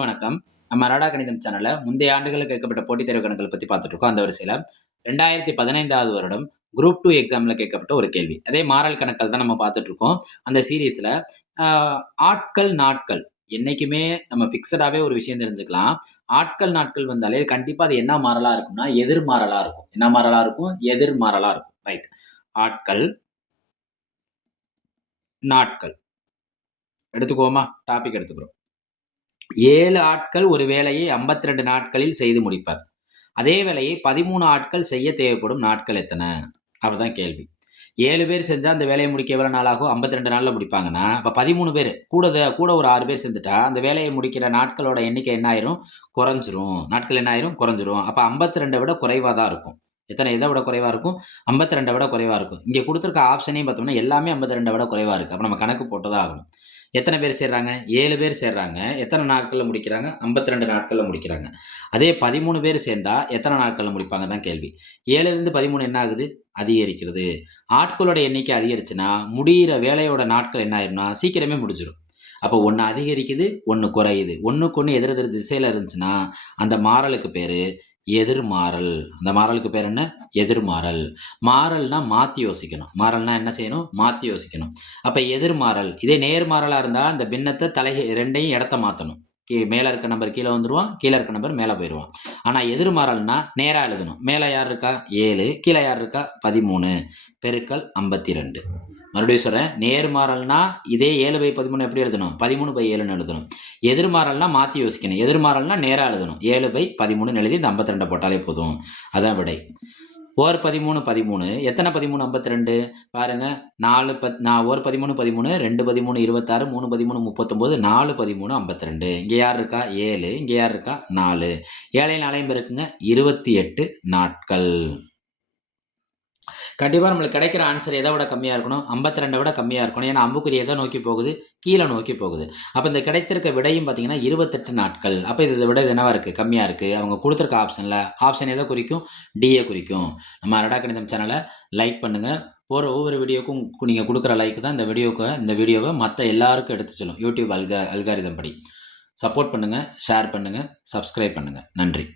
வணக்கம். நம்ம அரடா கணிதம் சேனல்ல முந்தைய ஆண்டுகளில் கேட்கப்பட்ட போட்டித் தேர்வு கணக்குகள் பத்தி பார்த்துட்டு இருக்கோம். அந்த வரிசையில 2015வது வருடம் குரூப் 2 எக்ஸாம்ல கேட்கப்பட்ட ஒரு கேள்வி. அதே மாறல் கணக்குகள் தான் நம்ம பார்த்துட்டு இருக்கோம். அந்த சீரிஸ்ல ஆ ஆட்கள், நாட்கள் என்னைக்குமே நம்ம ஃபிக்ஸடாவே ஒரு விஷயம் தெரிஞ்சுக்கலாம். ஆட்கள், நாட்கள் வந்தாலே கண்டிப்பா அது என்ன மாறலா இருக்கும்னா, எதிர்மாறலா இருக்கும். என்ன மாறலா இருக்கும்? எதிர்மாறலா இருக்கும். ரைட். ஆட்கள், நாட்கள் எடுத்துக்குவோமா? டாபிக் எடுத்துக்கிறோம். 7 ஆட்கள் ஒரு வேலையை 52 நாட்களில் செய்து முடிப்பர். அதே வேலையை 13 ஆட்கள் செய்ய தேவைப்படும் நாட்கள் எத்தன? அப்படிதான் கேள்வி. 7 பேர் செஞ்சா அந்த வேலைய முடிக்க எவ்வளவு நாள் ஆகும்? 52 நாள்ல முடிப்பாங்கன்னா, அப்ப 13 பேரு கூட ஒரு 6 பேர் செஞ்சுட்டா, அந்த வேலைய முடிக்கிற நாட்களோட எண்ணிக்கை என்ன ஆயிரும்? குறைஞ்சிரும். நாட்கள் என்ன ஆயிரும்? குறைஞ்சிரும். அப்ப 52 விட குறைவா தான் இருக்கும். எத விட குறைவா இருக்கும்? 52 விட குறைவா இருக்கும். இங்க குடுத்திருக்க ஆப்ஷனையும் பார்த்தோம்னா, எல்லாமே 52 விட குறைவா இருக்கு. அப்ப நம்ம கணக்கு போட்டு தான் ஆகணும். எத்தன பேர் சேர்றாங்க? 7 பேர் சேர்றாங்க. எத்தன நாட்கள்ல முடிக்கிறாங்க? 52 நாட்கள்ல முடிக்கிறாங்க. அதே 13 பேர் சேர்ந்தா எத்தன நாட்கள்ல முடிப்பாங்க தான் கேள்வி. 7லிருந்து 13 என்ன ஆகுது? அதிகரிக்கிறது. ஆட்களோட எண்ணிக்கை அதிகரிச்சுன்னா, முடியிற வேலையோட நாட்கள் என்ன ஆயிரும்னா, சீக்கிரமே முடிஞ்சிரும். அப்போ ஒண்ணு அதிகரிக்குது, ஒண்ணு குறையுது. ஒண்ணுக்கு ஒண்ணு எதிர் எதிர் திசையில இருந்துச்சுன்னா, அந்த மாறலுக்கு பேரு எதிர்மாறல். அந்த மாறலுக்கு பேர் என்ன? எதிர்மாறல். மாறல்னா மாத்தி யோசிக்கணும். மாறல்னா என்ன செய்யணும்? மாத்தி யோசிக்கணும். அப்ப எதிர்மாறல். இதே நேர்மாறலா இருந்தா, அந்த பின்னத்த 2யும் இடத்த மாத்தணும். மேல இருக்க நம்பர் கீழ வந்துருவான். கீழ இருக்க நம்பர் மேல போயிருவான். ஆனா எதிர்மாறல்னா நேரா எழுதணும். மேல யார் இருக்கா? 7. கீழ யார் இருக்கா? 13 பெருக்கல் 52. மறுபடியும் சொல்றேன். நேர்மாறல்னா இதே 7/13 எப்படி எழுதணும்? 13/7ன்னு எழுதணும். எதிர்மாறல்னா மாத்தி யோசிக்கணும். எதிர்மாறல்னா நேரா எழுதணும். 7/13ன்னு எழுதி இந்த 52 போட்டாலே போதும். அதான் விடை. ஓர் 13 13. எத்தனை 13 52? பாருங்க. 1 13 13, 2 13 26, 3 13 39, 4 13 52. இங்க யார் இருக்கா? 7. இங்க யார் இருக்கா? 4. 7யும் 4யும் பெருக்குங்க. 28 நாட்கள். கண்டிப்பா நம்மளுக்கு கிடைக்கிற ஆன்சர் எத விட கம்மியா இருக்கணும்? 52 விட கம்மியா இருக்கணும். ஏன்னா அம்புக்குறி எத நோக்கி போகுது? கீழ நோக்கி போகுது. அப்ப இந்த கிடைத்திருக்க விடையும் பார்த்தீங்கன்னா 28 நாட்கள். அப்ப இத விட இது என்னவா இருக்கு? கம்மியா இருக்கு. அவங்க குடுத்திருக்க ஆப்ஷன் எத குறிக்கும்? டிய குறிக்கும். நம்ம அரடா கணிதம் சேனல லைக் பண்ணுங்க. போற ஒவ்வொரு வீடியோக்கும் நீங்க குடுக்குற லைக் தான் இந்த வீடியோவ மத்த எல்லாருக்கும் எடுத்து செல்லும். யூடியூப் அல்காரிதம் படி. சப்போர்ட் பண்ணுங்க, ஷேர் பண்ணுங்க, சப்ஸ்கிரைப் பண்ணுங்க. நன்றி.